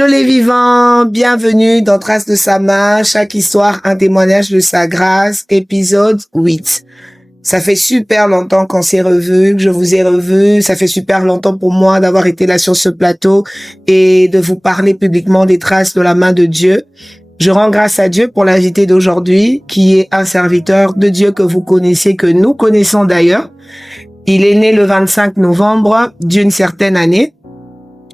Hello les vivants, bienvenue dans Traces de sa main, chaque histoire un témoignage de sa grâce, épisode 8. Ça fait super longtemps qu'on s'est revus, que je vous ai revus, ça fait super longtemps pour moi d'avoir été là sur ce plateau et de vous parler publiquement des traces de la main de Dieu. Je rends grâce à Dieu pour l'invité d'aujourd'hui, qui est un serviteur de Dieu que vous connaissez, que nous connaissons d'ailleurs. Il est né le 25 novembre d'une certaine année.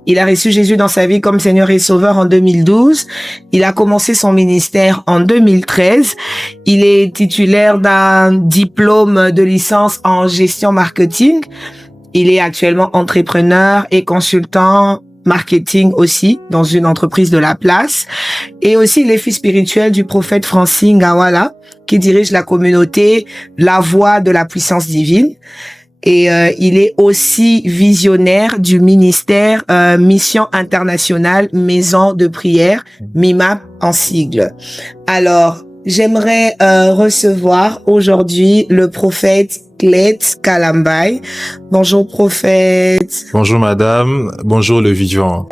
Il a reçu Jésus dans sa vie comme Seigneur et Sauveur en 2012. Il a commencé son ministère en 2013. Il est titulaire d'un diplôme de licence en gestion marketing. Il est actuellement entrepreneur et consultant marketing aussi dans une entreprise de la place. Et aussi, il est fils spirituel du prophète Francis Ngawala, qui dirige la communauté La Voix de la Puissance Divine. Et il est aussi visionnaire du ministère Mission Internationale Maison de Prière, MIMAP en sigle. Alors, j'aimerais recevoir aujourd'hui le prophète Clet Kalambay. Bonjour prophète. Bonjour madame, bonjour le vivant.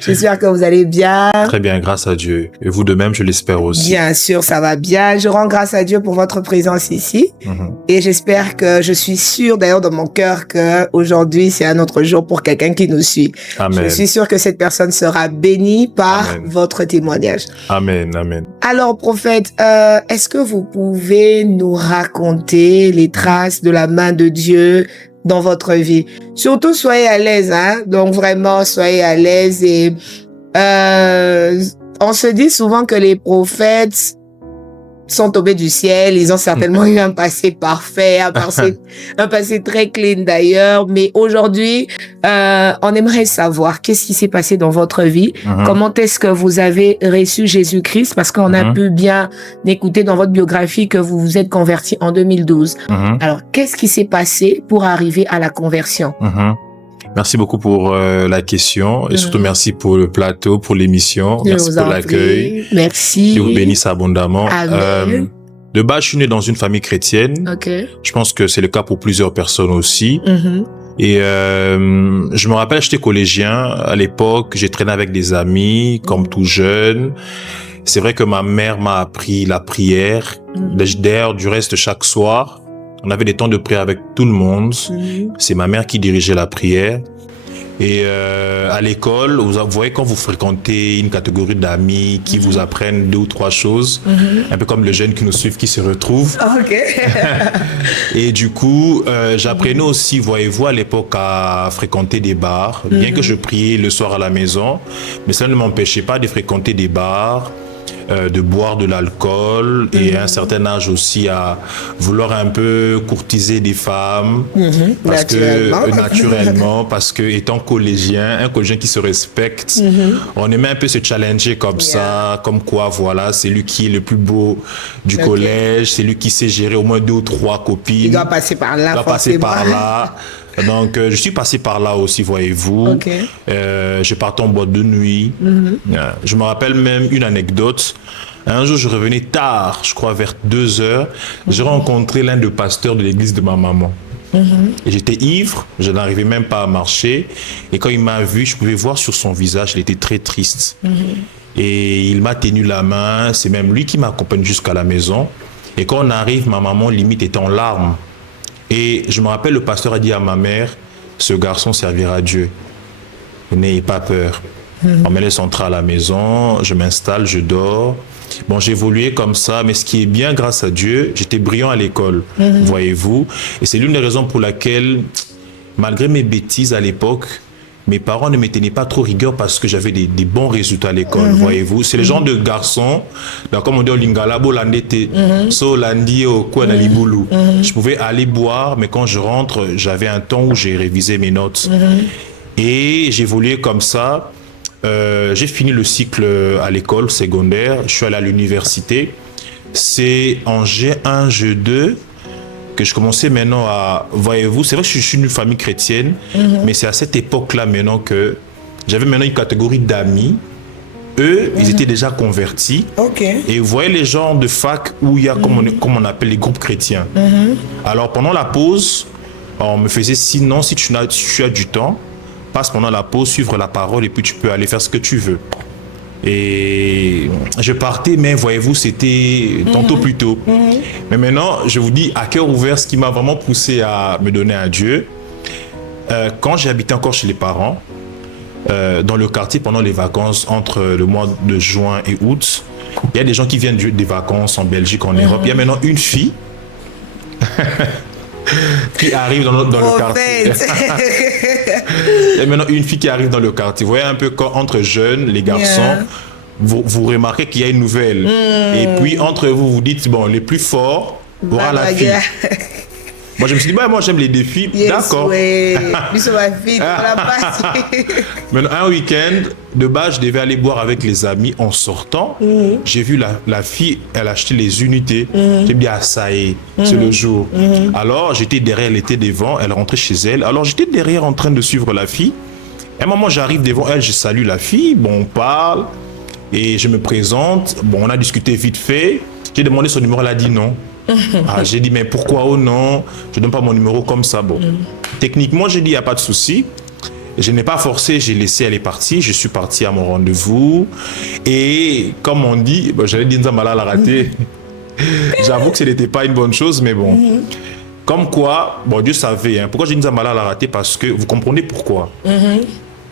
J'espère que vous allez bien. Très bien, grâce à Dieu. Et vous de même, je l'espère aussi. Bien sûr, ça va bien. Je rends grâce à Dieu pour votre présence ici. Et j'espère que, je suis sûre d'ailleurs dans mon cœur que aujourd'hui c'est un autre jour pour quelqu'un qui nous suit. Amen. Je suis sûre que cette personne sera bénie par Amen. votre témoignage. Amen, amen. Alors prophète, est-ce que vous pouvez nous raconter les traces de la main de Dieu dans votre vie? Surtout soyez à l'aise, hein. Donc vraiment soyez à l'aise et on se dit souvent que les prophètes sont tombés du ciel, ils ont certainement eu un passé parfait, un passé très clean d'ailleurs, mais aujourd'hui, on aimerait savoir qu'est-ce qui s'est passé dans votre vie, comment est-ce que vous avez reçu Jésus-Christ, parce qu'on a pu bien écouter dans votre biographie que vous vous êtes converti en 2012. Alors, qu'est-ce qui s'est passé pour arriver à la conversion? Merci beaucoup pour la question et surtout merci pour le plateau, pour l'émission. Merci pour l'accueil. Merci. Dieu vous bénisse abondamment. Amen. De base, je suis né dans une famille chrétienne. Okay. Je pense que c'est le cas pour plusieurs personnes aussi. Et je me rappelle, j'étais collégien à l'époque, j'ai traîné avec des amis comme tout jeune. C'est vrai que ma mère m'a appris la prière. D'ailleurs, du reste, chaque soir, on avait des temps de prière avec tout le monde. C'est ma mère qui dirigeait la prière. Et à l'école, vous voyez quand vous fréquentez une catégorie d'amis qui vous apprennent 2 ou 3 choses, un peu comme les jeunes qui nous suivent, qui se retrouvent. Okay. Et du coup, j'apprenais aussi, voyez-vous, à l'époque à fréquenter des bars, bien que je priais le soir à la maison, mais ça ne m'empêchait pas de fréquenter des bars, de boire de l'alcool et à un certain âge aussi à vouloir un peu courtiser des femmes parce naturellement parce que étant collégien, un collégien qui se respecte, on aimait un peu se challenger comme ça, comme quoi voilà, c'est lui qui est le plus beau du collège, c'est lui qui sait gérer au moins 2 ou 3 copines. Il doit passer par là. Il doit passer par là. Donc, je suis passé par là aussi, voyez-vous. Je partais en boîte de nuit. Je me rappelle même une anecdote. Un jour, je revenais tard, je crois vers 2 heures. J'ai rencontré l'un des pasteurs de l'église de ma maman. Et j'étais ivre, je n'arrivais même pas à marcher. Et quand il m'a vu, je pouvais voir sur son visage, il était très triste. Et il m'a tenu la main. C'est même lui qui m'accompagne jusqu'à la maison. Et quand on arrive, ma maman, limite, était en larmes. Et je me rappelle, le pasteur a dit à ma mère, ce garçon servira Dieu. N'ayez pas peur. On me laisse entrer à la maison, je m'installe, je dors. Bon, j'ai évolué comme ça, mais ce qui est bien, grâce à Dieu, j'étais brillant à l'école, voyez-vous. Et c'est l'une des raisons pour laquelle, malgré mes bêtises à l'époque, mes parents ne me tenaient pas trop rigueur parce que j'avais des bons résultats à l'école, voyez-vous. C'est le genre de garçon, comme on dit au Lingala, so landi au Kouanalibulu. Je pouvais aller boire, mais quand je rentre, j'avais un temps où j'ai révisé mes notes. Et j'ai évolué comme ça. J'ai fini le cycle à l'école secondaire. Je suis allé à l'université. C'est en G1, G2 que je commençais maintenant à... Voyez-vous, c'est vrai que je suis d'une famille chrétienne, mais c'est à cette époque-là maintenant que j'avais maintenant une catégorie d'amis. Eux, ils étaient déjà convertis. Et vous voyez les gens de fac où il y a, comme on appelle les groupes chrétiens. Alors pendant la pause, on me faisait sinon, si tu as du temps, passe pendant la pause, suivre la parole et puis tu peux aller faire ce que tu veux. Et je partais, mais voyez-vous, c'était tantôt plus tôt. Mais maintenant, je vous dis à cœur ouvert ce qui m'a vraiment poussé à me donner à Dieu. Quand j'ai habité encore chez les parents, dans le quartier pendant les vacances entre le mois de juin et août, il y a des gens qui viennent des vacances en Belgique, en Europe. Il y a maintenant une fille qui arrive dans le quartier. Il y a maintenant une fille qui arrive dans le quartier. Vous voyez un peu quand entre jeunes, les garçons, vous remarquez qu'il y a une nouvelle. Et puis entre vous, vous dites, bon, les plus forts aura la fille. Moi, je me suis dit, moi, j'aime les défis. D'accord. Maintenant, un week-end, de base, je devais aller boire avec les amis en sortant. J'ai vu la fille, elle achetait les unités. J'ai dit, ah, ça y est, c'est le jour. Alors, j'étais derrière, elle était devant, elle rentrait chez elle. Alors, j'étais derrière en train de suivre la fille. À un moment, j'arrive devant elle, je salue la fille. Bon, on parle et je me présente. Bon, on a discuté vite fait. J'ai demandé son numéro, elle a dit non. J'ai dit, mais pourquoi non? Je ne donne pas mon numéro comme ça. Bon, techniquement, j'ai dit, il n'y a pas de souci. Je n'ai pas forcé, j'ai laissé, elle est partie. Je suis parti à mon rendez-vous. Et comme on dit, j'allais dire Nzambala l'a raté. J'avoue que ce n'était pas une bonne chose, mais bon. Comme quoi, bon, Dieu savait. Pourquoi j'ai dit Nzambala l'a raté? Parce que vous comprenez pourquoi.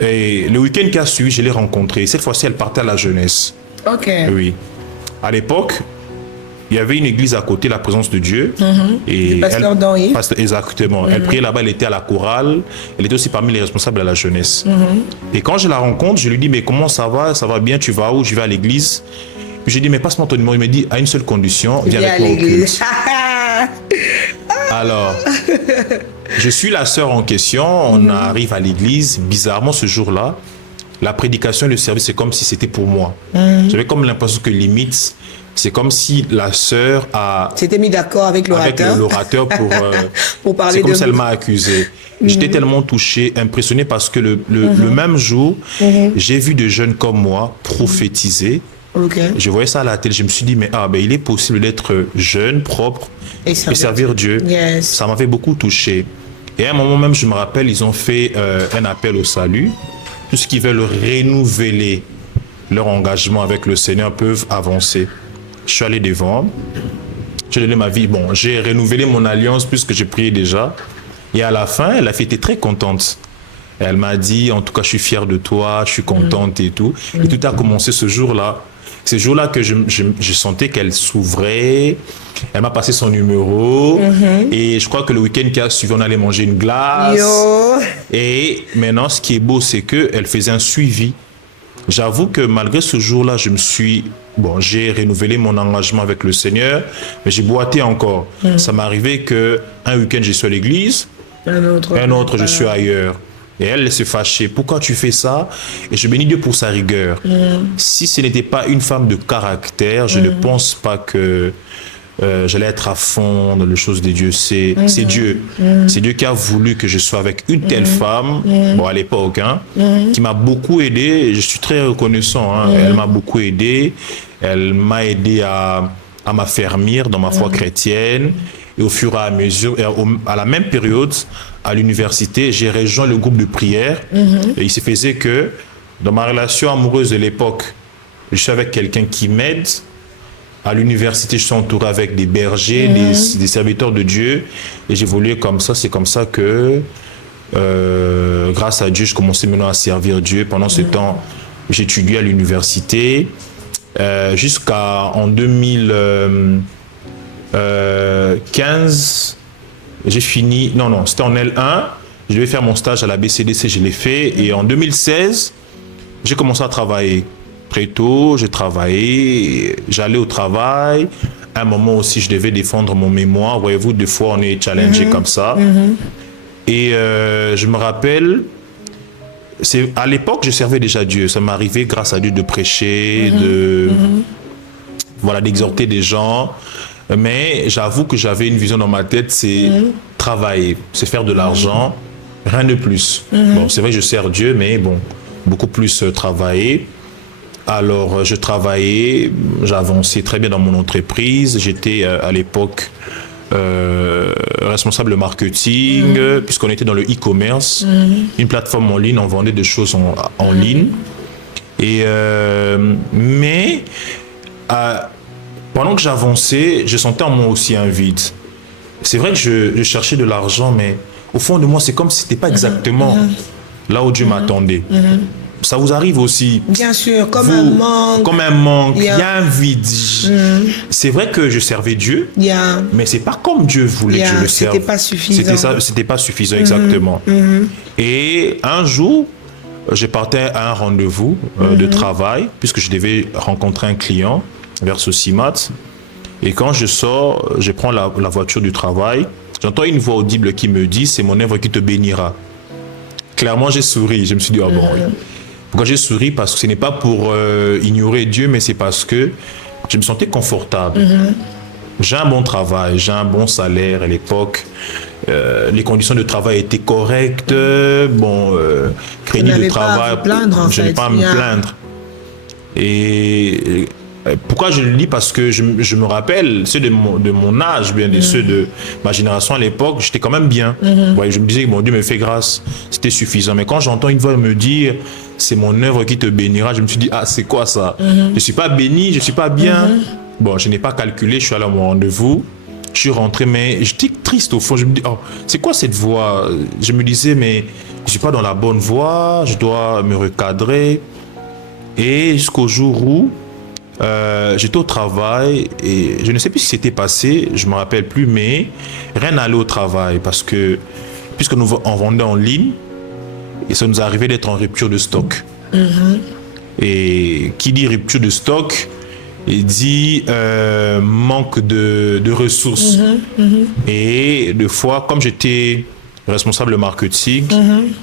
Et le week-end qui a suivi, je l'ai rencontrée. Cette fois-ci, elle partait à la jeunesse. Ok. Oui. À l'époque, il y avait une église à côté, la présence de Dieu. Et pasteur Danny. Exactement. Elle priait là-bas, elle était à la chorale. Elle était aussi parmi les responsables de la jeunesse. Et quand je la rencontre, je lui dis, mais comment ça va? Ça va bien? Tu vas où? Je vais à l'église. Puis je dis, mais passe-moi ton numéro. Il me dit, à une seule condition, viens avec moi au culte. Alors, je suis la sœur en question. On arrive à l'église. Bizarrement, ce jour-là, la prédication et le service, c'est comme si c'était pour moi. J'avais comme l'impression que limite, c'est comme si la sœur a... S'était mis d'accord avec l'orateur pour parler. C'est comme si elle m'a accusé. J'étais tellement touché, impressionné parce que le même jour, j'ai vu des jeunes comme moi prophétiser. Je voyais ça à la télé. Je me suis dit, mais il est possible d'être jeune, propre et servir Dieu. Ça m'avait beaucoup touché. Et à un moment même, je me rappelle, ils ont fait un appel au salut. Tous ceux qui veulent renouveler leur engagement avec le Seigneur peuvent avancer. Je suis allé devant, j'ai donné ma vie. Bon, j'ai renouvelé mon alliance puisque j'ai prié déjà. Et à la fin, elle a été très contente. Elle m'a dit, en tout cas, je suis fière de toi, je suis contente et tout. Et tout a commencé ce jour-là. C'est ce jour-là que je sentais qu'elle s'ouvrait. Elle m'a passé son numéro. Et je crois que le week-end qui a suivi, on allait manger une glace. Et maintenant, ce qui est beau, c'est qu'elle faisait un suivi. J'avoue que malgré ce jour-là, j'ai renouvelé mon engagement avec le Seigneur, mais j'ai boité encore. Ça m'est arrivé qu'un week-end, je suis à l'église, un autre, je suis ailleurs. Et elle s'est fâchée. Pourquoi tu fais ça? Et je bénis Dieu pour sa rigueur. Si ce n'était pas une femme de caractère, je ne pense pas que j'allais être à fond dans les choses de Dieu. C'est Dieu. C'est Dieu qui a voulu que je sois avec une telle femme, à l'époque, qui m'a beaucoup aidé. Je suis très reconnaissant. Elle m'a beaucoup aidé. Elle m'a aidé à m'affermir dans ma foi chrétienne. Et au fur et à mesure, à la même période, à l'université, j'ai rejoint le groupe de prière. Et il se faisait que, dans ma relation amoureuse de l'époque, je suis avec quelqu'un qui m'aide. À l'université, je suis entouré avec des bergers, des serviteurs de Dieu. Et j'évoluais comme ça. C'est comme ça que, grâce à Dieu, je commençais maintenant à servir Dieu. Pendant ce temps, j'étudiais à l'université. Jusqu'en 2015, j'ai fini... Non, c'était en L1. Je devais faire mon stage à la BCDC, je l'ai fait. Et en 2016, j'ai commencé à travailler. Très tôt, j'ai travaillé, j'allais au travail. À un moment aussi, je devais défendre mon mémoire. Voyez-vous, des fois, on est challengé comme ça. Et je me rappelle, à l'époque, je servais déjà Dieu. Ça m'arrivait, grâce à Dieu, de prêcher, d'exhorter des gens. Mais j'avoue que j'avais une vision dans ma tête, c'est travailler, c'est faire de l'argent, rien de plus. Bon, c'est vrai que je sers Dieu, mais bon, beaucoup plus travailler. Alors, je travaillais, j'avançais très bien dans mon entreprise. J'étais à l'époque responsable marketing, puisqu'on était dans le e-commerce, une plateforme en ligne, on vendait des choses en ligne. Et mais pendant que j'avançais, je sentais en moi aussi un vide. C'est vrai que je cherchais de l'argent, mais au fond de moi, c'est comme si c'était pas exactement là où Dieu m'attendait. Ça vous arrive aussi? Bien sûr, comme un manque. Comme un manque, il y a un vide. C'est vrai que je servais Dieu, mais c'est pas comme Dieu voulait que je le serve. C'était pas suffisant. C'était pas suffisant, exactement. Et un jour, je partais à un rendez-vous de travail, puisque je devais rencontrer un client vers Socimat. Et quand je sors, je prends la voiture du travail, j'entends une voix audible qui me dit « C'est mon œuvre qui te bénira ». Clairement, j'ai souri. Je me suis dit « Ah bon, oui. » Pourquoi j'ai souri? Parce que ce n'est pas pour ignorer Dieu, mais c'est parce que je me sentais confortable. J'ai un bon travail, j'ai un bon salaire à l'époque. Les conditions de travail étaient correctes. Crédit de travail, je n'ai pas à me plaindre. Et pourquoi je le dis? Parce que je me rappelle, ceux de mon âge, bien ceux de ma génération à l'époque, j'étais quand même bien. Ouais, je me disais que mon Dieu me fait grâce, c'était suffisant. Mais quand j'entends une voix me dire « C'est mon œuvre qui te bénira », je me suis dit « Ah, c'est quoi ça? Je ne suis pas béni, je ne suis pas bien. » Bon, je n'ai pas calculé, je suis allé à mon rendez-vous, je suis rentré, mais j'étais triste au fond. Je me dis « Oh, c'est quoi cette voix ?» Je me disais « Mais je ne suis pas dans la bonne voie, je dois me recadrer. » Et jusqu'au jour où j'étais au travail et je ne sais plus ce qui s'était passé, je ne me rappelle plus, mais rien n'allait au travail parce que, puisque nous en vendait en ligne, et ça nous arrivait d'être en rupture de stock. Et qui dit rupture de stock, il dit manque de ressources. Et des fois, comme j'étais responsable marketing,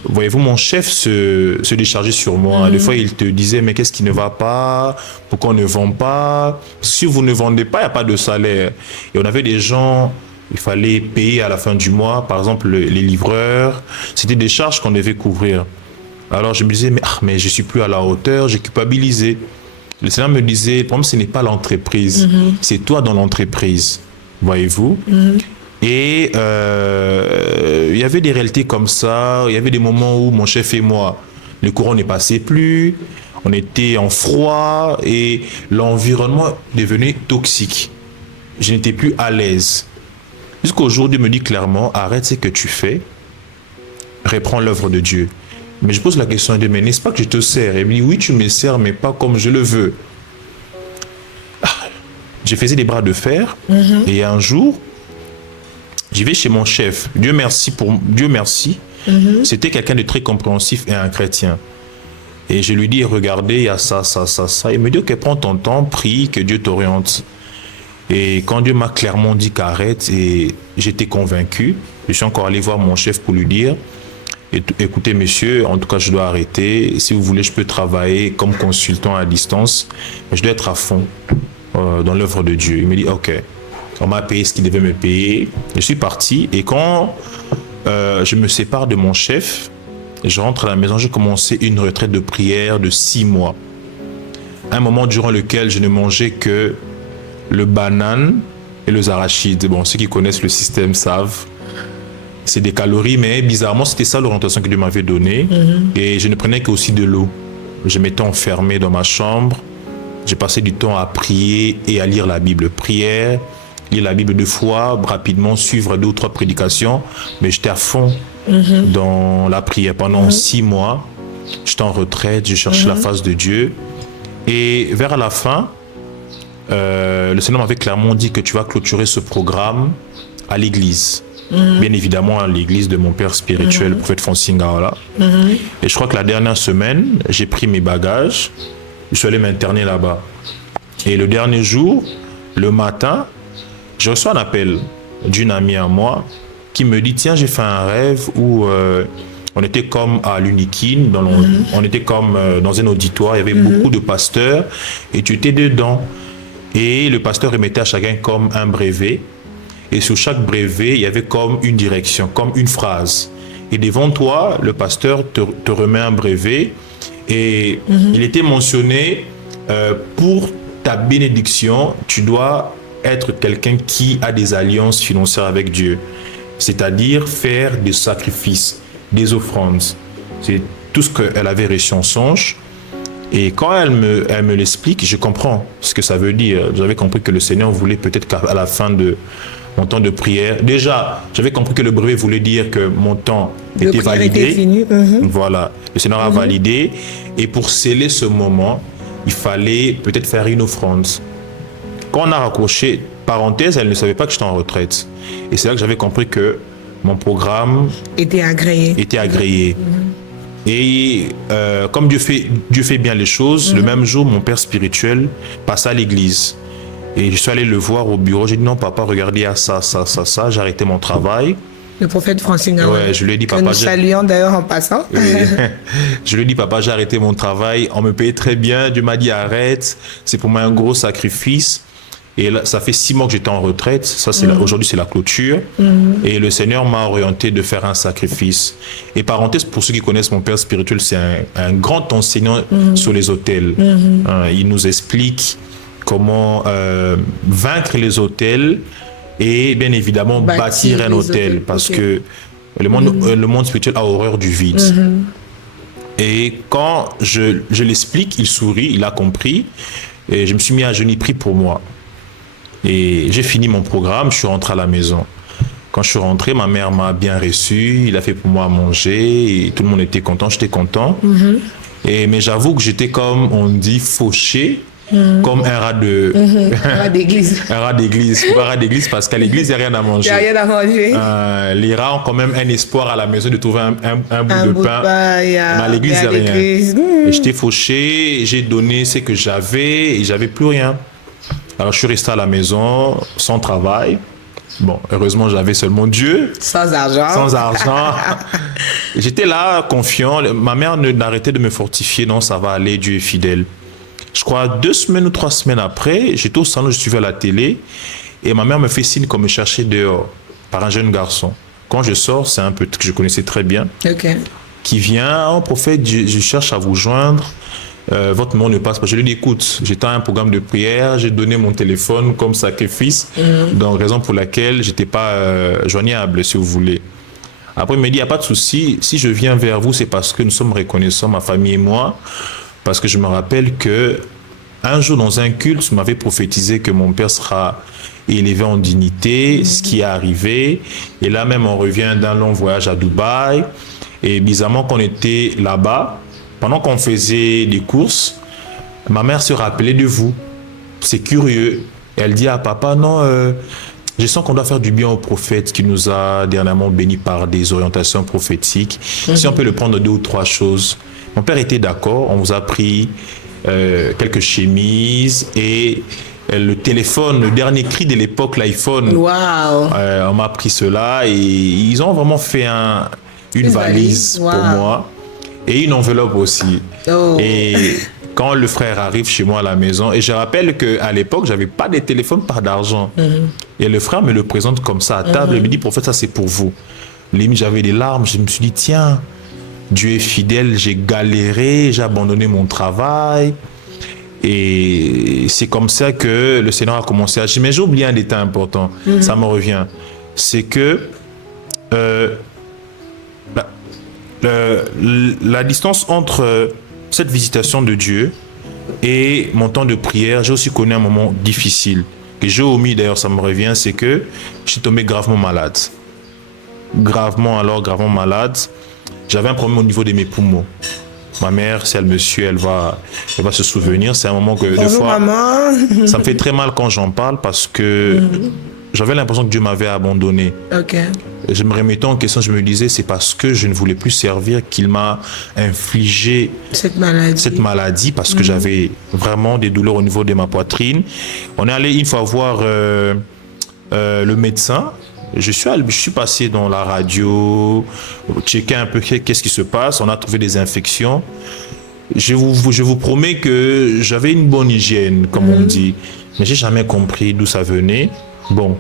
voyez-vous, mon chef se déchargeait sur moi. Des fois, il te disait, mais qu'est-ce qui ne va pas? Pourquoi on ne vend pas? Si vous ne vendez pas, il n'y a pas de salaire. Et on avait des gens, il fallait payer à la fin du mois, par exemple, les livreurs. C'était des charges qu'on devait couvrir. Alors, je me disais, mais je ne suis plus à la hauteur, j'ai culpabilisé. Le Seigneur me disait, le problème, ce n'est pas l'entreprise, c'est toi dans l'entreprise, voyez-vous. Et il y avait des réalités comme ça. Il y avait des moments où mon chef et moi, le courant ne passait plus, on était en froid et l'environnement devenait toxique. Je n'étais plus à l'aise. Jusqu'au jour où Dieu me dit clairement, arrête ce que tu fais, reprends l'œuvre de Dieu. Mais je pose la question à Dieu, mais n'est-ce pas que je te sers? Et il me dit, oui, tu me sers, mais pas comme je le veux. Je faisais des bras de fer et un jour, j'y vais chez mon chef. Dieu merci. C'était quelqu'un de très compréhensif et un chrétien. Et je lui dis, regardez, il y a ça. Il me dit, ok, prends ton temps, prie, que Dieu t'oriente. Et quand Dieu m'a clairement dit qu'arrête, et j'étais convaincu, je suis encore allé voir mon chef pour lui dire, écoutez, monsieur, en tout cas, je dois arrêter. Si vous voulez, je peux travailler comme consultant à distance, mais je dois être à fond dans l'œuvre de Dieu. Il me dit, ok. On m'a payé ce qu'il devait me payer. Je suis parti. Et quand je me sépare de mon chef, je rentre à la maison, j'ai commencé une retraite de prière de 6 mois. Un moment durant lequel je ne mangeais que le banane et les arachides. Bon, ceux qui connaissent le système savent. C'est des calories, mais bizarrement, c'était ça l'orientation que Dieu m'avait donnée. Et je ne prenais qu'aussi de l'eau. Je m'étais enfermé dans ma chambre. J'ai passé du temps à prier et à lire la Bible. Prière, lire la Bible 2 fois, rapidement suivre 2 ou 3 prédications, mais j'étais à fond dans la prière pendant 6 mois. J'étais en retraite, je cherchais la face de Dieu. Et vers la fin, le Seigneur m'avait clairement dit que tu vas clôturer ce programme à l'église. Bien évidemment, à l'église de mon père spirituel, le prophète Francine Gaola. Et je crois que la dernière semaine, j'ai pris mes bagages, je suis allé m'interner là-bas. Et le dernier jour, le matin, je reçois un appel d'une amie à moi qui me dit, tiens, j'ai fait un rêve où on était comme à l'Uniquine, on était comme dans un auditoire, il y avait beaucoup de pasteurs et tu étais dedans. Et le pasteur remettait à chacun comme un brevet. Et sur chaque brevet, il y avait comme une direction, comme une phrase. Et devant toi, le pasteur te remet un brevet et il était mentionné pour ta bénédiction, tu dois être quelqu'un qui a des alliances financières avec Dieu. c'est-à-dire faire des sacrifices, des offrandes. C'est tout ce qu'elle avait reçu en songe. Et quand elle me l'explique, je comprends ce que ça veut dire. J'avais compris que le Seigneur voulait peut-être qu'à la fin de mon temps de prière, déjà, j'avais compris que le brevet voulait dire que mon temps était validé. Était fini. Voilà, le Seigneur a validé. Et pour sceller ce moment, il fallait peut-être faire une offrande. Quand on a raccroché, parenthèse, elle ne savait pas que j'étais en retraite. Et c'est là que j'avais compris que mon programme était agréé. Et comme Dieu fait bien les choses, le même jour, mon père spirituel passa à l'église. Et je suis allé le voir au bureau. J'ai dit non, papa, regardez à ça. J'ai arrêté mon travail. Le prophète Francine Ngaoui. Ouais, je lui ai dit, papa. Que nous saluons d'ailleurs en passant. Je lui ai dit, papa, j'ai arrêté mon travail. On me payait très bien. Dieu m'a dit, arrête. C'est pour moi un gros sacrifice. Et là, ça fait 6 mois que j'étais en retraite. Ça, aujourd'hui, c'est la clôture. Et le Seigneur m'a orienté de faire un sacrifice. Et parenthèse, pour ceux qui connaissent mon père spirituel, c'est un grand enseignant sur les autels. Il nous explique comment vaincre les autels et bien évidemment bâtir un autel. Parce que le monde spirituel a horreur du vide. Et quand je l'explique, il sourit, il a compris. Et je me suis mis à genoux, il prie pour moi. Et j'ai fini mon programme, je suis rentré à la maison. Quand je suis rentré, ma mère m'a bien reçu, il a fait pour moi à manger, et tout le monde était content, j'étais content. Mais j'avoue que j'étais comme, on dit, fauché, comme un rat de... Un rat d'église. Un rat d'église. Pourquoi un rat d'église? Parce qu'à l'église, il n'y a rien à manger. Il n'y a rien à manger. Les rats ont quand même un espoir à la maison de trouver un bout de pain. Mais à l'église, il n'y a rien. Et j'étais fauché, j'ai donné ce que j'avais, et j'avais plus rien. Alors, je suis resté à la maison, sans travail. Bon, heureusement, j'avais seulement Dieu. Sans argent. J'étais là, confiant. Ma mère n'arrêtait de me fortifier. Non, ça va aller, Dieu est fidèle. Je crois 2 semaines ou 3 semaines après, j'étais au salon, je suivais la télé. Et ma mère me fait signe qu'on me cherchait dehors par un jeune garçon. Quand je sors, c'est un peu que je connaissais très bien. Qui vient, oh prophète, je cherche à vous joindre. Votre nom ne passe pas. Je lui dis, écoute, j'étais à un programme de prière, j'ai donné mon téléphone comme sacrifice, donc raison pour laquelle j'étais pas joignable, si vous voulez. Après, il me dit, il n'y a pas de souci, si je viens vers vous, c'est parce que nous sommes reconnaissants, ma famille et moi, parce que je me rappelle que un jour dans un culte, vous m'avez prophétisé que mon père sera élevé en dignité, ce qui est arrivé, et là même on revient d'un long voyage à Dubaï, et bizarrement qu'on était là-bas, pendant qu'on faisait des courses, ma mère se rappelait de vous. C'est curieux. Elle dit à papa, non, je sens qu'on doit faire du bien au prophète qui nous a dernièrement bénis par des orientations prophétiques. Si on peut le prendre 2 ou 3 choses. Mon père était d'accord, on vous a pris quelques chemises et le téléphone, le dernier cri de l'époque, l'iPhone. On m'a pris cela et ils ont vraiment fait une valise pour moi. Et une enveloppe aussi. Et quand le frère arrive chez moi à la maison, et je rappelle qu'à l'époque, j'avais pas de téléphone, pas d'argent. Et le frère me le présente comme ça à table, il me dit, prophète, ça c'est pour vous. Limite, j'avais des larmes, je me suis dit, tiens, Dieu est fidèle, j'ai galéré, j'ai abandonné mon travail. Et c'est comme ça que le Seigneur a commencé à agir. Mais j'ai oublié un détail important, ça me revient. C'est que la distance entre cette visitation de Dieu et mon temps de prière, j'ai aussi connu un moment difficile. Que j'ai omis d'ailleurs, ça me revient, c'est que je suis tombé gravement malade. Gravement malade. J'avais un problème au niveau de mes poumons. Ma mère, si elle me suit, elle va se souvenir. C'est un moment que des fois, maman. Ça me fait très mal quand j'en parle parce que j'avais l'impression que Dieu m'avait abandonné. Je me remettais en question, je me disais, c'est parce que je ne voulais plus servir qu'il m'a infligé cette maladie parce que j'avais vraiment des douleurs au niveau de ma poitrine. On est allé une fois voir le médecin. Je suis passé dans la radio, checker un peu qu'est-ce qui se passe. On a trouvé des infections. Je vous promets que j'avais une bonne hygiène, comme on dit. Mais j'ai jamais compris d'où ça venait. Bon,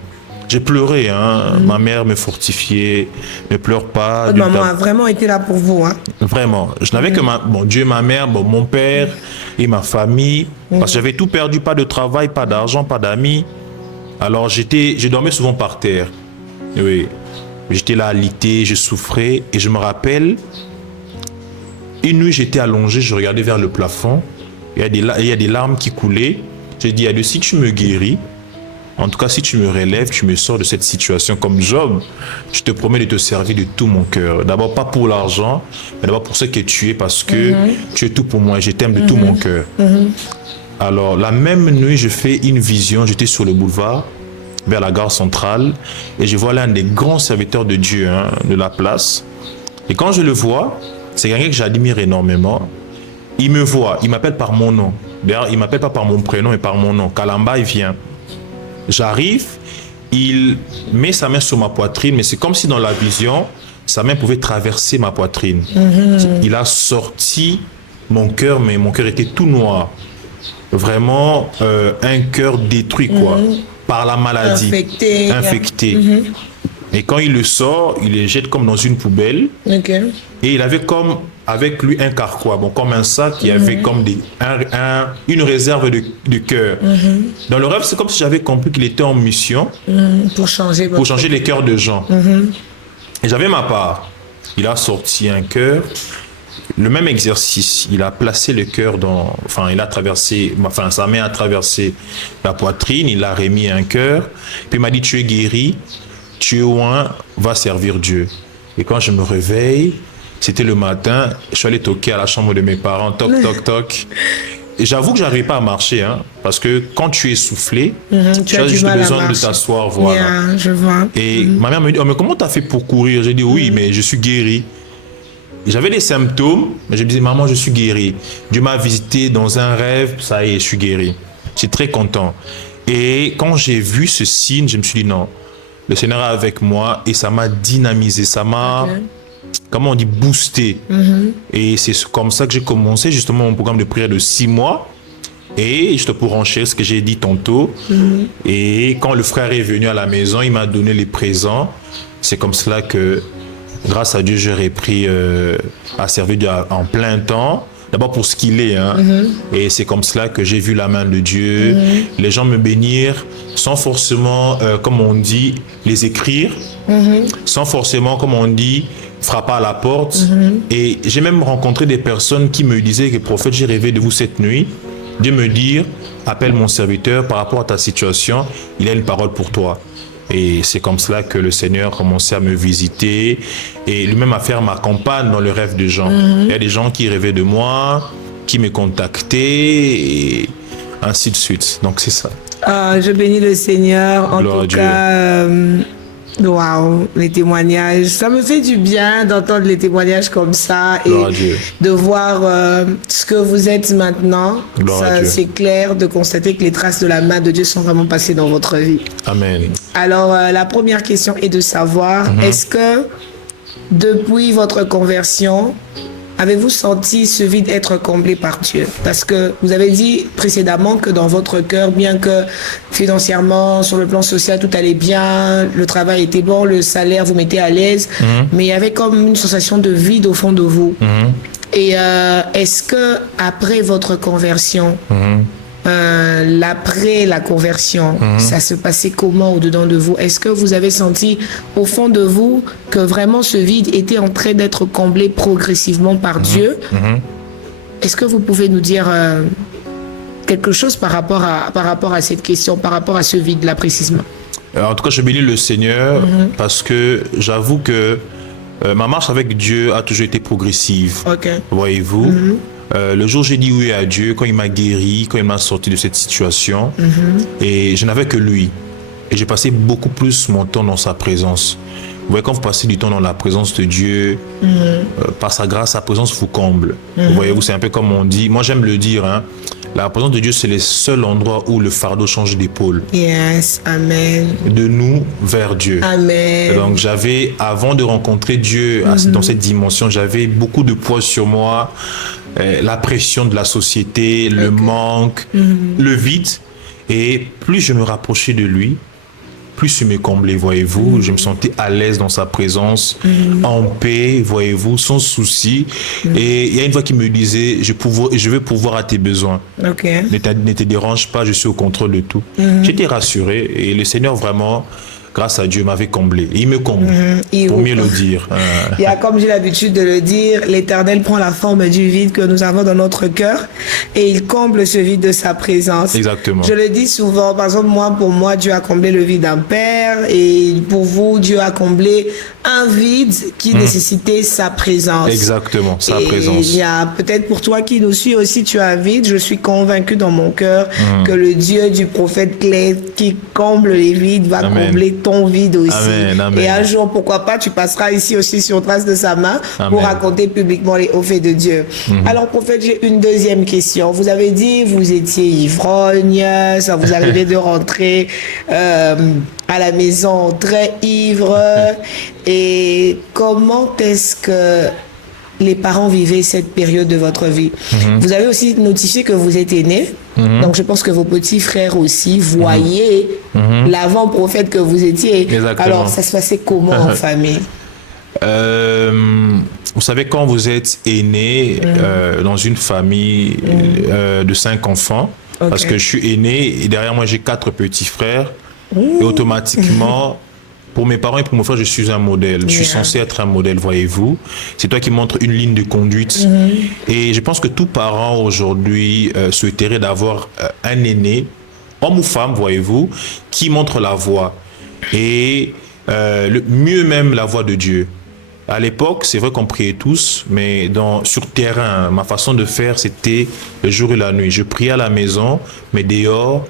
j'ai pleuré, ma mère me fortifiait, ne pleure pas. Votre maman a vraiment été là pour vous, Vraiment. Je n'avais que Dieu, ma mère, mon père et ma famille. Parce que j'avais tout perdu, pas de travail, pas d'argent, pas d'amis. Alors je dormais souvent par terre. Oui. J'étais là alité, je souffrais. Et je me rappelle, une nuit, j'étais allongé, je regardais vers le plafond. Il y a des larmes qui coulaient. J'ai dit à Dieu, si tu me guéris, en tout cas, si tu me relèves, tu me sors de cette situation comme Job, je te promets de te servir de tout mon cœur. D'abord, pas pour l'argent, mais d'abord pour ce que tu es, parce que tu es tout pour moi et je t'aime de tout mon cœur. Alors, la même nuit, je fais une vision. J'étais sur le boulevard, vers la gare centrale, et je vois l'un des grands serviteurs de Dieu de la place. Et quand je le vois, c'est quelqu'un que j'admire énormément. Il me voit, il m'appelle par mon nom. D'ailleurs, il ne m'appelle pas par mon prénom, mais par mon nom. Kalamba, il vient. J'arrive, il met sa main sur ma poitrine, mais c'est comme si dans la vision, sa main pouvait traverser ma poitrine. Il a sorti mon cœur, mais mon cœur était tout noir. Vraiment un cœur détruit, quoi, par la maladie. Infecté. Et quand il le sort, il le jette comme dans une poubelle. Et il avait comme avec lui un carquois, comme un sac qui avait comme une réserve de cœur. Dans le rêve, c'est comme si j'avais compris qu'il était en mission pour changer les cœurs de gens. Et j'avais ma part. Il a sorti un cœur. Le même exercice, il a placé le cœur il a traversé, sa main a traversé la poitrine, il a remis un cœur. Puis il m'a dit, tu es guéri, tu es loin, va servir Dieu. Et quand je me réveille, c'était le matin, je suis allé toquer à la chambre de mes parents, toc, toc, toc. Et j'avoue que je n'arrivais pas à marcher, parce que quand tu es essoufflé, tu as juste besoin de t'asseoir, voilà. Je vois. Et ma mère me dit, mais comment tu as fait pour courir? J'ai dit, oui, mais je suis guéri. J'avais des symptômes, mais je me disais, maman, je suis guéri. Dieu m'a visité dans un rêve, ça y est, je suis guéri. J'étais très content. Et quand j'ai vu ce signe, je me suis dit, non, le Seigneur est avec moi et ça m'a dynamisé, ça m'a, comment on dit, boosté. Et c'est comme ça que j'ai commencé justement mon programme de prière de 6 mois. Et juste pour enchaîner ce que j'ai dit tantôt. Et quand le frère est venu à la maison, il m'a donné les présents. C'est comme cela que, grâce à Dieu, j'ai repris à servir Dieu en plein temps. D'abord pour ce qu'il est. Et c'est comme cela que j'ai vu la main de Dieu. Les gens me bénir sans forcément, comme on dit, les écrire. Sans forcément, comme on dit, frapper à la porte. Et j'ai même rencontré des personnes qui me disaient que prophète, j'ai rêvé de vous cette nuit. Dieu me dit, appelle mon serviteur par rapport à ta situation. Il a une parole pour toi. Et c'est comme cela que le Seigneur a commencé à me visiter et lui-même à faire ma campagne dans le rêve des gens. Il y a des gens qui rêvaient de moi, qui me contactaient et ainsi de suite. Donc c'est ça. Je bénis le Seigneur. En Gloire tout cas, waouh, les témoignages. Ça me fait du bien d'entendre les témoignages comme ça et de voir ce que vous êtes maintenant. C'est clair de constater que les traces de la main de Dieu sont vraiment passées dans votre vie. Amen. Alors, la première question est de savoir, est-ce que depuis votre conversion, avez-vous senti ce vide être comblé par Dieu? Parce que vous avez dit précédemment que dans votre cœur, bien que financièrement, sur le plan social, tout allait bien, le travail était bon, le salaire vous mettait à l'aise, mais il y avait comme une sensation de vide au fond de vous. Et est-ce que après votre conversion, l'après la conversion, ça se passait comment au-dedans de vous? Est-ce que vous avez senti au fond de vous que vraiment ce vide était en train d'être comblé progressivement par Dieu? Est-ce que vous pouvez nous dire quelque chose par rapport à cette question, par rapport à ce vide-là précisément? En tout cas, je bénis le Seigneur parce que j'avoue que ma marche avec Dieu a toujours été progressive. Voyez-vous? Le jour où j'ai dit oui à Dieu, quand il m'a guéri, quand il m'a sorti de cette situation, et je n'avais que lui. Et j'ai passé beaucoup plus mon temps dans sa présence. Vous voyez, quand vous passez du temps dans la présence de Dieu, par sa grâce, sa présence vous comble. Vous voyez-vous, c'est un peu comme on dit, moi j'aime le dire, la présence de Dieu, c'est le seul endroit où le fardeau change d'épaule. Yes, amen. De nous vers Dieu. Amen. Et donc j'avais, avant de rencontrer Dieu dans cette dimension, j'avais beaucoup de poids sur moi, la pression de la société, le manque, le vide. Et plus je me rapprochais de lui, plus il me comblait, voyez-vous. Je me sentais à l'aise dans sa présence, en paix, voyez-vous, sans souci. Et il y a une voix qui me disait, je vais pourvoir à tes besoins. Ne te dérange pas, je suis au contrôle de tout. J'étais rassuré et le Seigneur vraiment grâce à Dieu, m'avait comblé. Et il me comble, pour mieux le dire. Il y a, comme j'ai l'habitude de le dire, l'Éternel prend la forme du vide que nous avons dans notre cœur et il comble ce vide de sa présence. Exactement. Je le dis souvent, par exemple, pour moi, Dieu a comblé le vide d'un père et pour vous, Dieu a comblé un vide qui nécessitait sa présence. Exactement, sa présence. Il y a peut-être pour toi qui nous suit aussi, tu as un vide. Je suis convaincue dans mon cœur que le Dieu du prophète Claire qui comble les vides va combler ton vide aussi. Amen. Et un jour, pourquoi pas, tu passeras ici aussi sur Trace de sa main pour raconter publiquement les hauts faits de Dieu. Alors, prophète, j'ai une deuxième question. Vous avez dit, vous étiez ivrogne, ça vous arrivait de rentrer à la maison très ivre. Et comment est-ce que les parents vivaient cette période de votre vie? Vous avez aussi notifié que vous êtes aîné. Donc, je pense que vos petits frères aussi voyaient l'avant-prophète que vous étiez. Exactement. Alors, ça se passait comment en famille? Vous savez, quand vous êtes aîné dans une famille de 5 enfants, parce que je suis aîné et derrière moi, j'ai 4 petits frères, et automatiquement... Pour mes parents et pour mon frère, je suis un modèle. Je suis censé être un modèle, voyez-vous. C'est toi qui montres une ligne de conduite. Et je pense que tout parent aujourd'hui souhaiterait d'avoir un aîné, homme ou femme, voyez-vous, qui montre la voie. Et mieux même la voie de Dieu. À l'époque, c'est vrai qu'on priait tous, mais sur terrain, ma façon de faire, c'était le jour et la nuit. Je priais à la maison, mais dehors,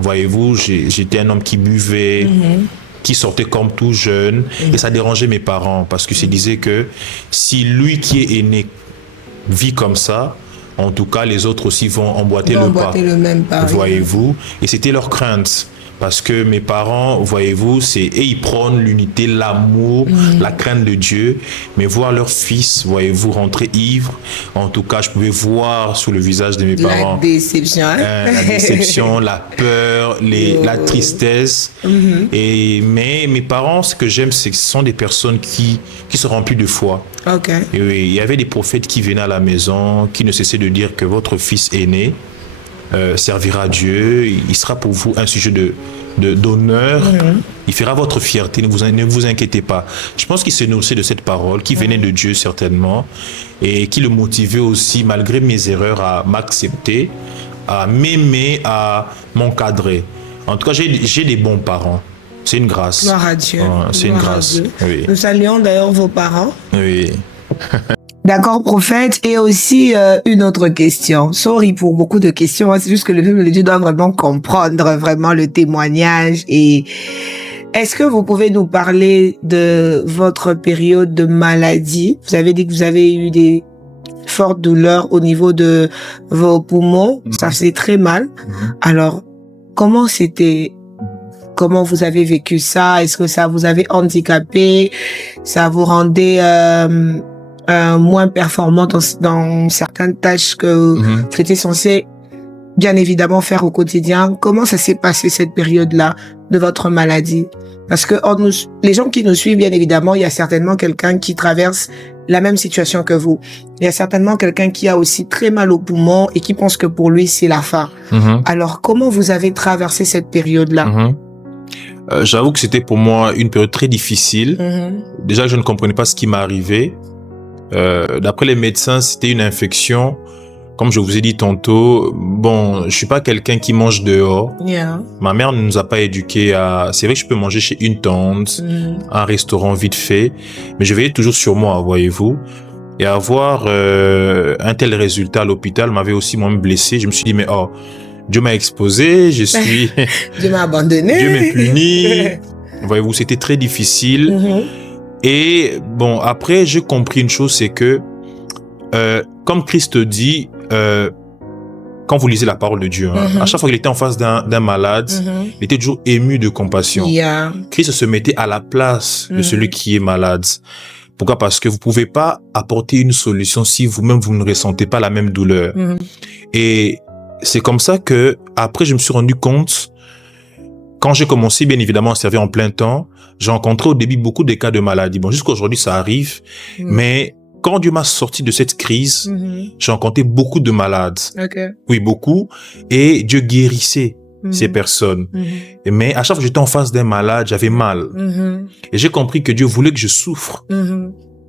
voyez-vous, j'étais un homme qui buvait, qui sortait comme tout jeune, et ça dérangeait mes parents parce qu'ils se disaient que si lui qui est aîné vit comme ça, en tout cas les autres aussi vont emboîter le même pas, voyez-vous, et c'était leur crainte. Parce que mes parents, voyez-vous, ils prônent l'unité, l'amour, la crainte de Dieu. Mais voir leur fils, voyez-vous, rentrer ivre, en tout cas, je pouvais voir sur le visage de mes parents. La déception. La déception, la peur, la tristesse. Mais mes parents, ce que j'aime, c'est que ce sont des personnes qui se remplissent de foi. Et il y avait des prophètes qui venaient à la maison, qui ne cessaient de dire que votre fils aîné servira Dieu, il sera pour vous un sujet d'honneur, il fera votre fierté, ne vous inquiétez pas. Je pense qu'il se nourrissait de cette parole, qui venait de Dieu certainement, et qui le motivait aussi, malgré mes erreurs, à m'accepter, à m'aimer, à m'encadrer. En tout cas, j'ai des bons parents. C'est une grâce. Gloire à Dieu. C'est une grâce. Oui. Nous saluons d'ailleurs vos parents. Oui. D'accord, prophète. Et aussi, une autre question. Sorry pour beaucoup de questions. C'est juste que le peuple de Dieu doit vraiment comprendre vraiment le témoignage. Et est-ce que vous pouvez nous parler de votre période de maladie? Vous avez dit que vous avez eu des fortes douleurs au niveau de vos poumons. Ça faisait très mal. Alors, comment c'était? Comment vous avez vécu ça? Est-ce que ça vous avait handicapé? Ça vous rendait moins performant dans certaines tâches que vous étiez censé bien évidemment faire au quotidien? Comment ça s'est passé cette période-là de votre maladie? Parce que les gens qui nous suivent, bien évidemment, il y a certainement quelqu'un qui traverse la même situation que vous. Il y a certainement quelqu'un qui a aussi très mal aux poumons et qui pense que pour lui, c'est la fin. Alors, comment vous avez traversé cette période-là? J'avoue que c'était pour moi une période très difficile. Déjà, je ne comprenais pas ce qui m'arrivait. D'après les médecins, c'était une infection. Comme je vous ai dit tantôt, bon, je suis pas quelqu'un qui mange dehors. Ma mère ne nous a pas éduqués à... C'est vrai que je peux manger chez une tante, un restaurant vite fait, mais je veillais toujours sur moi, voyez-vous. Et avoir un tel résultat à l'hôpital m'avait aussi moi-même blessé. Je me suis dit, mais Dieu m'a exposé, je suis... Dieu m'a abandonné. Dieu m'a puni. Voyez-vous, c'était très difficile. Et bon, après, j'ai compris une chose, c'est que, comme Christ dit, quand vous lisez la parole de Dieu, à chaque fois qu'il était en face d'un malade, il était toujours ému de compassion. Christ se mettait à la place de celui qui est malade. Pourquoi? Parce que vous pouvez pas apporter une solution si vous-même vous ne ressentez pas la même douleur. Et c'est comme ça que, après, je me suis rendu compte, quand j'ai commencé, bien évidemment, à servir en plein temps, j'ai rencontré au début beaucoup de cas de maladie. Bon, jusqu'à aujourd'hui, ça arrive. Mais quand Dieu m'a sorti de cette crise, j'ai rencontré beaucoup de malades. Oui, beaucoup. Et Dieu guérissait. ces personnes. Mais à chaque fois que j'étais en face d'un malade, j'avais mal. Et j'ai compris que Dieu voulait que je souffre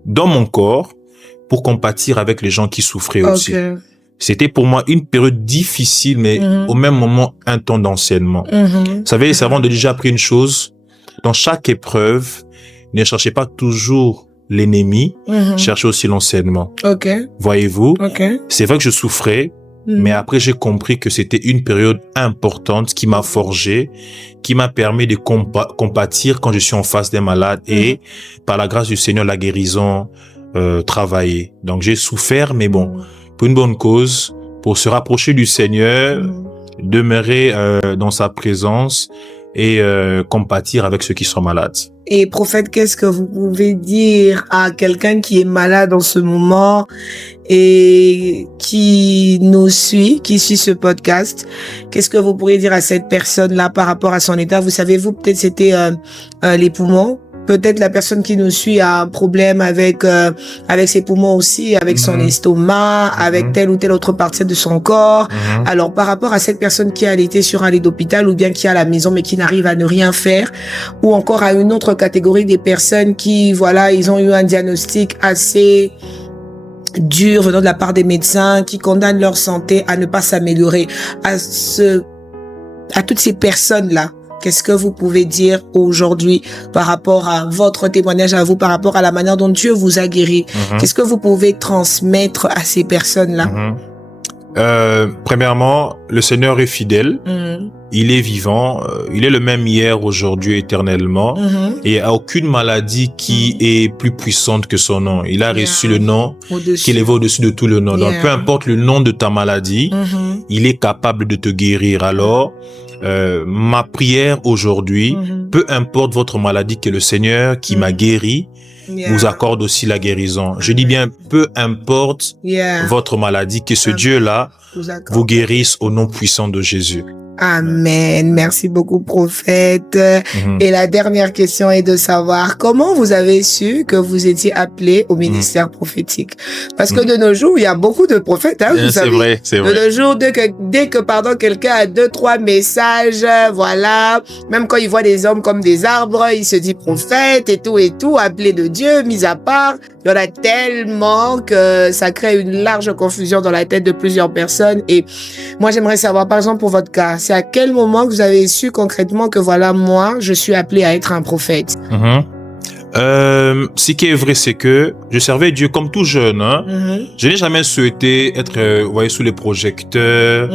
dans mon corps pour compatir avec les gens qui souffraient aussi. C'était pour moi une période difficile, mais au même moment, un temps d'enseignement. Vous savez, les servants de Dieu, j'ai appris une chose. Dans chaque épreuve, ne cherchez pas toujours l'ennemi, cherchez aussi l'enseignement. Voyez-vous, c'est vrai que je souffrais, mais après j'ai compris que c'était une période importante qui m'a forgé, qui m'a permis de compatir quand je suis en face des malades et par la grâce du Seigneur, la guérison travailler. Donc j'ai souffert, mais bon, pour une bonne cause, pour se rapprocher du Seigneur, demeurer dans sa présence et compatir avec ceux qui sont malades. Et prophète, qu'est-ce que vous pouvez dire à quelqu'un qui est malade en ce moment et qui nous suit, qui suit ce podcast? Qu'est-ce que vous pourriez dire à cette personne-là par rapport à son état? Vous savez, vous, peut-être c'était les poumons. Peut-être la personne qui nous suit a un problème avec ses poumons aussi, avec son estomac, avec telle ou telle autre partie de son corps. Alors, par rapport à cette personne qui a été sur un lit d'hôpital ou bien qui est à la maison mais qui n'arrive à ne rien faire, ou encore à une autre catégorie des personnes qui, voilà, ils ont eu un diagnostic assez dur venant de la part des médecins, qui condamnent leur santé à ne pas s'améliorer, à toutes ces personnes-là. Qu'est-ce que vous pouvez dire aujourd'hui par rapport à votre témoignage à vous, par rapport à la manière dont Dieu vous a guéri? Qu'est-ce que vous pouvez transmettre à ces personnes-là? Premièrement, le Seigneur est fidèle. Il est vivant. Il est le même hier, aujourd'hui, éternellement. Et il n'y a aucune maladie qui est plus puissante que son nom. Il a reçu le nom qui élève au-dessus de tout le nom. Donc, peu importe le nom de ta maladie, il est capable de te guérir. Alors, ma prière aujourd'hui, peu importe votre maladie, que le Seigneur qui m'a guéri vous accorde aussi la guérison. Je dis bien, peu importe votre maladie, que ce Dieu-là vous guérisse au nom puissant de Jésus. Amen. Merci beaucoup, prophète. Et la dernière question est de savoir comment vous avez su que vous étiez appelé au ministère prophétique. Parce que de nos jours, il y a beaucoup de prophètes, hein, vous savez. Vrai, c'est vrai. De nos jours, dès que quelqu'un a 2-3 messages, voilà. Même quand il voit des hommes comme des arbres, il se dit prophète et tout, appelé de Dieu, mis à part. Il y en a tellement que ça crée une large confusion dans la tête de plusieurs personnes. Et moi, j'aimerais savoir, par exemple, pour votre cas, c'est à quel moment que vous avez su concrètement que voilà, moi, je suis appelé à être un prophète? Ce qui est vrai, c'est que je servais Dieu comme tout jeune. Hein. Je n'ai jamais souhaité être, vous voyez, sous les projecteurs,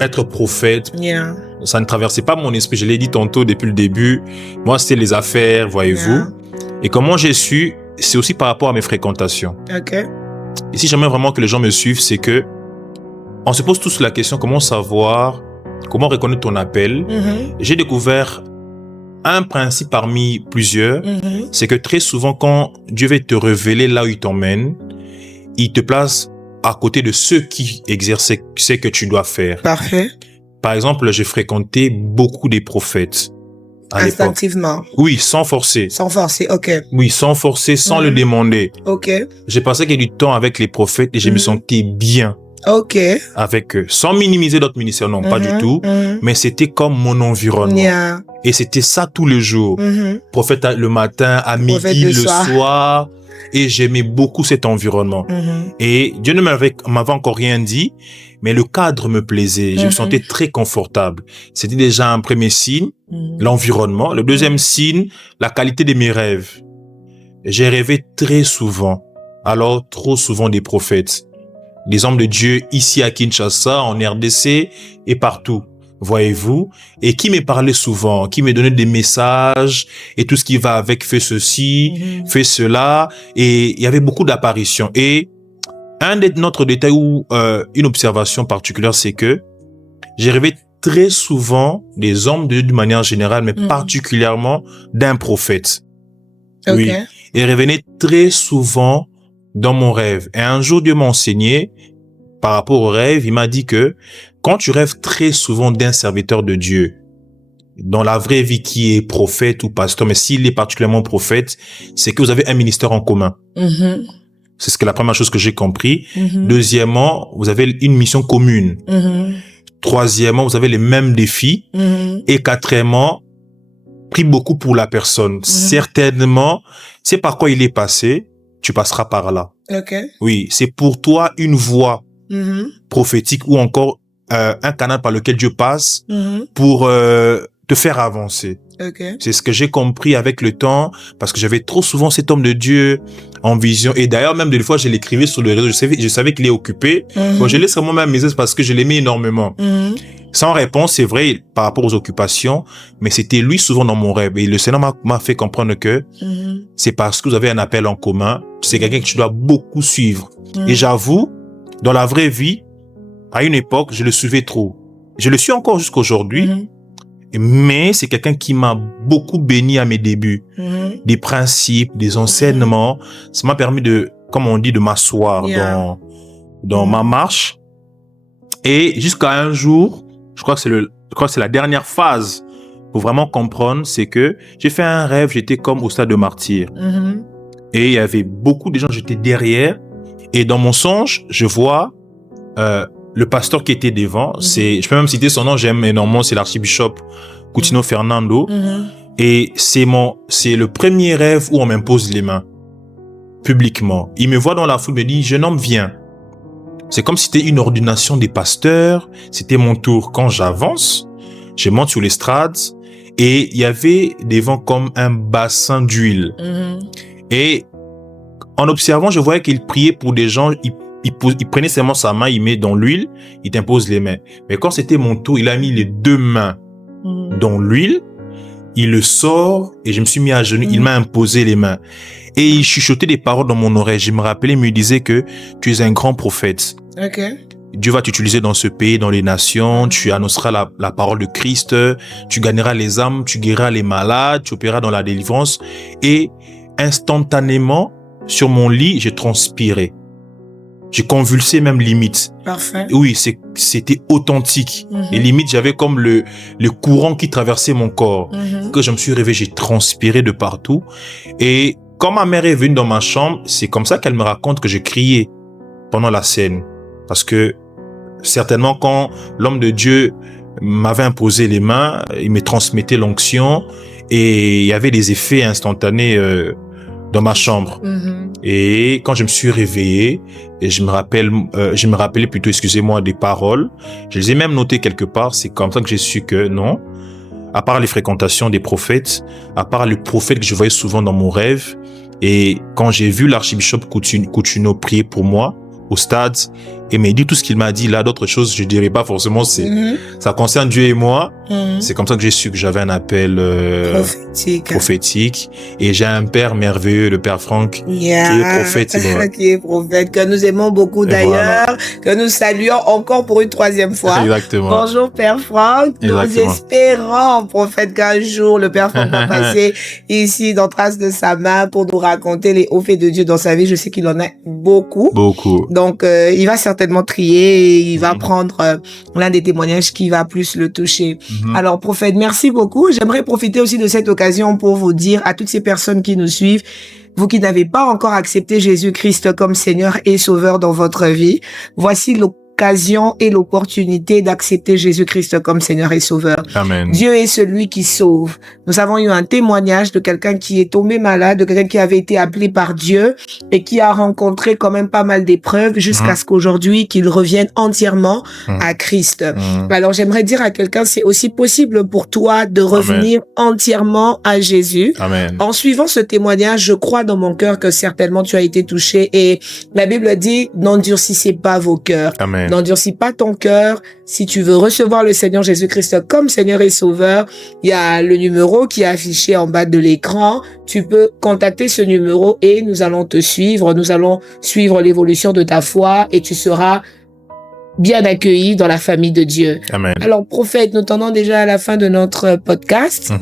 être prophète. Ça ne traversait pas mon esprit. Je l'ai dit tantôt depuis le début. Moi, c'était les affaires, voyez-vous. Et comment j'ai su, c'est aussi par rapport à mes fréquentations. Et si j'aimerais vraiment que les gens me suivent, c'est que on se pose tous la question, comment savoir, comment reconnaître ton appel. J'ai découvert un principe parmi plusieurs, c'est que très souvent, quand Dieu veut te révéler là où il t'emmène, il te place à côté de ceux qui exercent ce que tu dois faire. Parfait. Par exemple, j'ai fréquenté beaucoup des prophètes. Instinctivement. Oui, sans forcer. Sans forcer, ok. Oui, sans forcer, sans le demander. Ok. J'ai passé du temps avec les prophètes et je me sentais bien. Ok. Avec eux. Sans minimiser d'autres ministères, non, pas du tout. Mais c'était comme mon environnement. Et c'était ça tous les jours. Prophète le matin, à midi, le soir. Et j'aimais beaucoup cet environnement. Et Dieu ne m'avait encore rien dit, mais le cadre me plaisait. Je me sentais très confortable. C'était déjà un premier signe, l'environnement. Le deuxième signe, la qualité de mes rêves. J'ai rêvé très souvent, alors trop souvent des prophètes, des hommes de Dieu ici à Kinshasa, en RDC et partout. Voyez-vous, et qui me parlait souvent, qui me donnait des messages et tout ce qui va avec, fais ceci, fais cela, et il y avait beaucoup d'apparitions. Et un autre détail ou une observation particulière, c'est que j'ai rêvé très souvent des hommes de Dieu d'une manière générale, mais particulièrement d'un prophète. Oui, et revenait très souvent dans mon rêve. Et un jour, Dieu m'a enseigné par rapport au rêve, il m'a dit que quand tu rêves très souvent d'un serviteur de Dieu, dans la vraie vie qui est prophète ou pasteur, mais s'il est particulièrement prophète, c'est que vous avez un ministère en commun. C'est la première chose que j'ai compris. Deuxièmement, vous avez une mission commune. Troisièmement, vous avez les mêmes défis. Et quatrièmement, prie beaucoup pour la personne. Certainement, c'est par quoi il est passé, tu passeras par là. Oui, c'est pour toi une voie prophétique ou encore un canal par lequel Dieu passe pour te faire avancer. C'est ce que j'ai compris avec le temps, parce que j'avais trop souvent cet homme de Dieu en vision. Et d'ailleurs, même des fois, je l'écrivais sur le réseau. Je savais qu'il est occupé. Bon, je laisse vraiment ma message parce que je l'aimais énormément. Sans réponse, c'est vrai, par rapport aux occupations, mais c'était lui souvent dans mon rêve. Et le Seigneur m'a fait comprendre que c'est parce que vous avez un appel en commun. C'est quelqu'un que tu dois beaucoup suivre. Et j'avoue, dans la vraie vie, à une époque, je le suivais trop. Je le suis encore jusqu'à aujourd'hui. Mais c'est quelqu'un qui m'a beaucoup béni à mes débuts. Des principes, des enseignements. Ça m'a permis de, comme on dit, de m'asseoir dans ma marche. Et jusqu'à un jour, je crois que c'est la dernière phase pour vraiment comprendre, c'est que j'ai fait un rêve, j'étais comme au stade de martyr. Et il y avait beaucoup de gens, j'étais derrière. Et dans mon songe, je vois le pasteur qui était devant. Je peux même citer son nom, j'aime énormément, c'est l'archibishop Coutinho Fernando. Et c'est le premier rêve où on m'impose les mains publiquement. Il me voit dans la foule, me dit, jeune homme, viens. C'est comme si c'était une ordination des pasteurs. C'était mon tour. Quand j'avance, je monte sur l'estrade et il y avait devant comme un bassin d'huile. Et en observant, je voyais qu'il priait pour des gens. Il prenait seulement sa main, il met dans l'huile, il t'impose les mains. Mais quand c'était mon tour, il a mis les deux mains dans l'huile, il le sort et je me suis mis à genoux, il m'a imposé les mains. Et il chuchotait des paroles dans mon oreille. Je me rappelais, il me disait que tu es un grand prophète. Dieu va t'utiliser dans ce pays, dans les nations, tu annonceras la parole de Christ, tu gagneras les âmes, tu guériras les malades, tu opéreras dans la délivrance. Et instantanément, sur mon lit, j'ai transpiré. J'ai convulsé même limite. Parfait. Oui, c'était authentique. Et limite, j'avais comme le courant qui traversait mon corps. Que je me suis réveillé, j'ai transpiré de partout. Et quand ma mère est venue dans ma chambre, c'est comme ça qu'elle me raconte que j'ai crié pendant la scène. Parce que certainement quand l'homme de Dieu m'avait imposé les mains, il me transmettait l'onction et il y avait des effets instantanés dans ma chambre. Et quand je me suis réveillé, et je me rappelais plutôt, excusez-moi, des paroles. Je les ai même notées quelque part. C'est comme ça que j'ai su que non, à part les fréquentations des prophètes, à part le prophète que je voyais souvent dans mon rêve, et quand j'ai vu l'archibishop Coutinho prier pour moi au stade, et m'a dit tout ce qu'il m'a dit là, d'autres choses, je dirais pas forcément, ça concerne Dieu et moi. C'est comme ça que j'ai su que j'avais un appel prophétique. Et j'ai un père merveilleux, le père Franck, qui est prophète. Qui est prophète, que nous aimons beaucoup d'ailleurs, que nous saluons encore pour une troisième fois. Exactement. Bonjour père Franck. Nous espérons, prophète, qu'un jour le père Franck va passer ici dans Traces de sa main pour nous raconter les hauts faits de Dieu dans sa vie. Je sais qu'il en a beaucoup. Donc, il va certainement trier et il va prendre l'un des témoignages qui va plus le toucher. Alors, prophète, merci beaucoup. J'aimerais profiter aussi de cette occasion pour vous dire à toutes ces personnes qui nous suivent, vous qui n'avez pas encore accepté Jésus-Christ comme Seigneur et Sauveur dans votre vie, voici l'occasion et l'opportunité d'accepter Jésus-Christ comme Seigneur et Sauveur. Amen. Dieu est celui qui sauve. Nous avons eu un témoignage de quelqu'un qui est tombé malade, de quelqu'un qui avait été appelé par Dieu et qui a rencontré quand même pas mal d'épreuves jusqu'à ce qu'aujourd'hui qu'il revienne entièrement à Christ. Alors j'aimerais dire à quelqu'un, c'est aussi possible pour toi de revenir entièrement à Jésus. Amen. En suivant ce témoignage, je crois dans mon cœur que certainement tu as été touché et la Bible dit, n'endurcissez pas vos cœurs. Amen. N'endurcis pas ton cœur. Si tu veux recevoir le Seigneur Jésus-Christ comme Seigneur et Sauveur, il y a le numéro qui est affiché en bas de l'écran. Tu peux contacter ce numéro et nous allons te suivre. Nous allons suivre l'évolution de ta foi et tu seras bien accueilli dans la famille de Dieu. Amen. Alors, prophète, nous tendons déjà à la fin de notre podcast.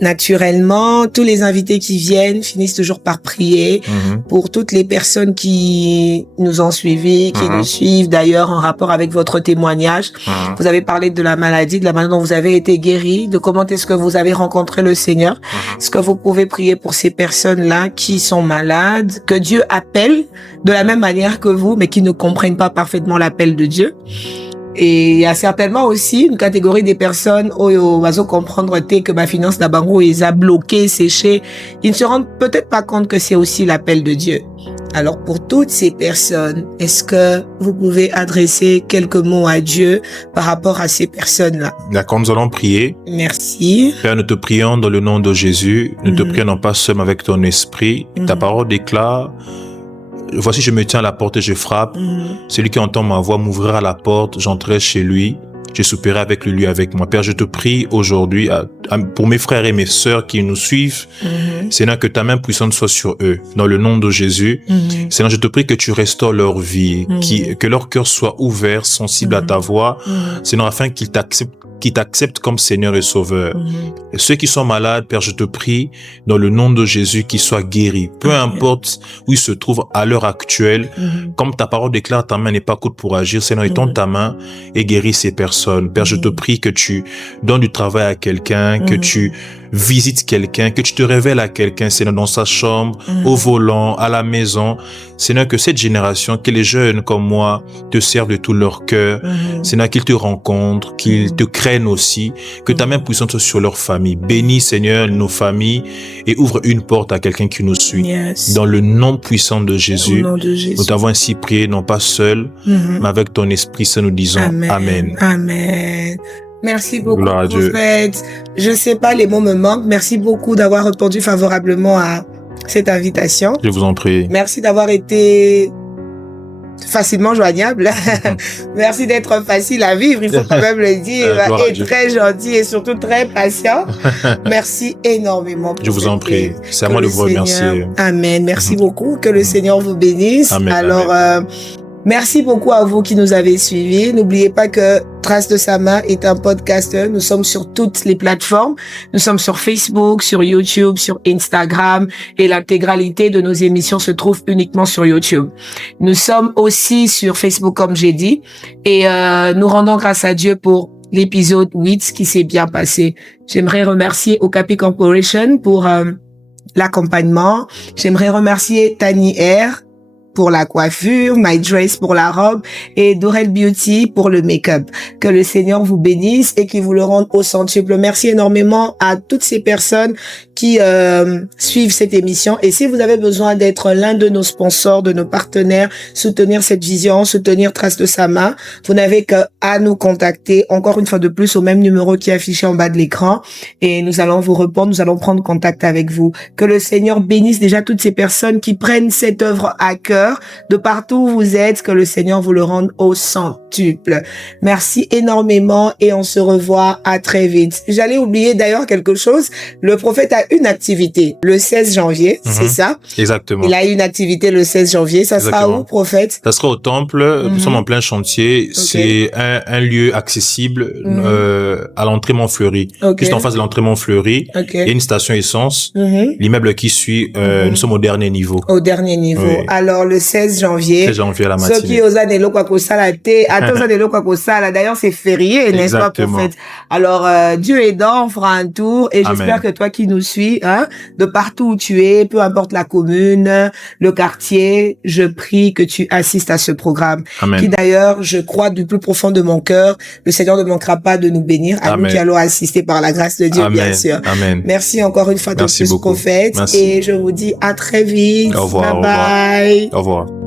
Naturellement, tous les invités qui viennent finissent toujours par prier pour toutes les personnes qui nous ont suivis, qui nous suivent d'ailleurs en rapport avec votre témoignage. Vous avez parlé de la maladie, de la manière dont vous avez été guéri, de comment est-ce que vous avez rencontré le Seigneur. Est-ce que vous pouvez prier pour ces personnes-là qui sont malades, que Dieu appelle de la même manière que vous, mais qui ne comprennent pas parfaitement l'appel de Dieu? Et il y a certainement aussi une catégorie des personnes où on va comprendre que ma finance d'Abango ils a bloqué, séché. Ils ne se rendent peut-être pas compte que c'est aussi l'appel de Dieu. Alors pour toutes ces personnes, est-ce que vous pouvez adresser quelques mots à Dieu par rapport à ces personnes-là? D'accord, nous allons prier. Merci. Père, nous te prions dans le nom de Jésus. Nous te prions non pas seulement avec ton esprit. Ta parole déclare: voici, je me tiens à la porte et je frappe. Celui qui entend ma voix m'ouvrira la porte, j'entrerai chez lui. Je souperai avec lui, avec moi. Père, je te prie aujourd'hui pour mes frères et mes sœurs qui nous suivent. Seigneur, que ta main puissante soit sur eux. Dans le nom de Jésus. Seigneur, je te prie que tu restaures leur vie, que leur cœur soit ouvert, sensible à ta voix. Seigneur, afin qu'ils t'acceptent comme Seigneur et Sauveur. Et ceux qui sont malades, Père, je te prie, dans le nom de Jésus, qu'ils soient guéris. Peu importe où ils se trouvent à l'heure actuelle, comme ta parole déclare, ta main n'est pas courte pour agir. Seigneur, étends ta main et guéris ces personnes. Père, je te prie que tu donnes du travail à quelqu'un, que tu visites quelqu'un, que tu te révèles à quelqu'un, Seigneur, dans sa chambre, au volant, à la maison. Seigneur, que cette génération, que les jeunes comme moi te servent de tout leur cœur. Seigneur, qu'ils te rencontrent, qu'ils te craignent aussi, que ta main puissante soit sur leur famille. Bénis, Seigneur, nos familles et ouvre une porte à quelqu'un qui nous suit. Dans le nom puissant de Jésus, nous t'avons ainsi prié, non pas seul, mais avec ton Esprit Saint, nous disons Amen. Amen. Merci beaucoup, prophète. Je sais pas, les mots me manquent. Merci beaucoup d'avoir répondu favorablement à cette invitation. Je vous en prie. Merci d'avoir été facilement joignable. Merci d'être facile à vivre, il faut quand même le dire, et très gentil et surtout très patient. Merci énormément. Je vous en prie. C'est à moi de vous remercier. Amen. Merci beaucoup. Que le Seigneur vous bénisse. Amen. Alors, merci beaucoup à vous qui nous avez suivis. N'oubliez pas que Trace de sa main est un podcast. Nous sommes sur toutes les plateformes. Nous sommes sur Facebook, sur YouTube, sur Instagram et l'intégralité de nos émissions se trouve uniquement sur YouTube. Nous sommes aussi sur Facebook, comme j'ai dit, et nous rendons grâce à Dieu pour l'épisode 8 qui s'est bien passé. J'aimerais remercier Okapi Corporation pour l'accompagnement. J'aimerais remercier Tani Air pour la coiffure, My Dress pour la robe et Dorel Beauty pour le make-up. Que le Seigneur vous bénisse et qu'il vous le rende au centuple. Merci énormément à toutes ces personnes qui suivent cette émission. Et si vous avez besoin d'être l'un de nos sponsors, de nos partenaires, soutenir cette vision, soutenir Trace de sa main, vous n'avez qu'à nous contacter encore une fois de plus au même numéro qui est affiché en bas de l'écran et nous allons vous répondre, nous allons prendre contact avec vous. Que le Seigneur bénisse déjà toutes ces personnes qui prennent cette œuvre à cœur de partout où vous êtes, que le Seigneur vous le rende au centuple. Merci énormément et on se revoit à très vite. J'allais oublier d'ailleurs quelque chose. Le prophète a une activité le 16 janvier, c'est ça? Exactement. Il a une activité le 16 janvier. Ça sera où, prophète? Ça sera au temple. Nous sommes en plein chantier. C'est un lieu accessible à l'entrée Montfleury. Juste en face de l'entrée Montfleury. Il y a une station essence. L'immeuble qui suit, nous sommes au dernier niveau. Au dernier niveau. Oui. Alors, le 16 janvier. 16 janvier à la matinée. Ceux qui osent aller quoi que ça la d'ailleurs, c'est férié, n'est-ce pas, prophète? Alors, Dieu aidant, on fera un tour et j'espère que toi qui nous suis, de partout où tu es, peu importe la commune, le quartier, je prie que tu assistes à ce programme. Amen. Qui d'ailleurs, je crois du plus profond de mon cœur, le Seigneur ne manquera pas de nous bénir, à nous qui allons assister par la grâce de Dieu, bien sûr. Amen. Merci encore une fois de plus, prophète. Merci. Et je vous dis à très vite. Au revoir. Bye bye. Au revoir.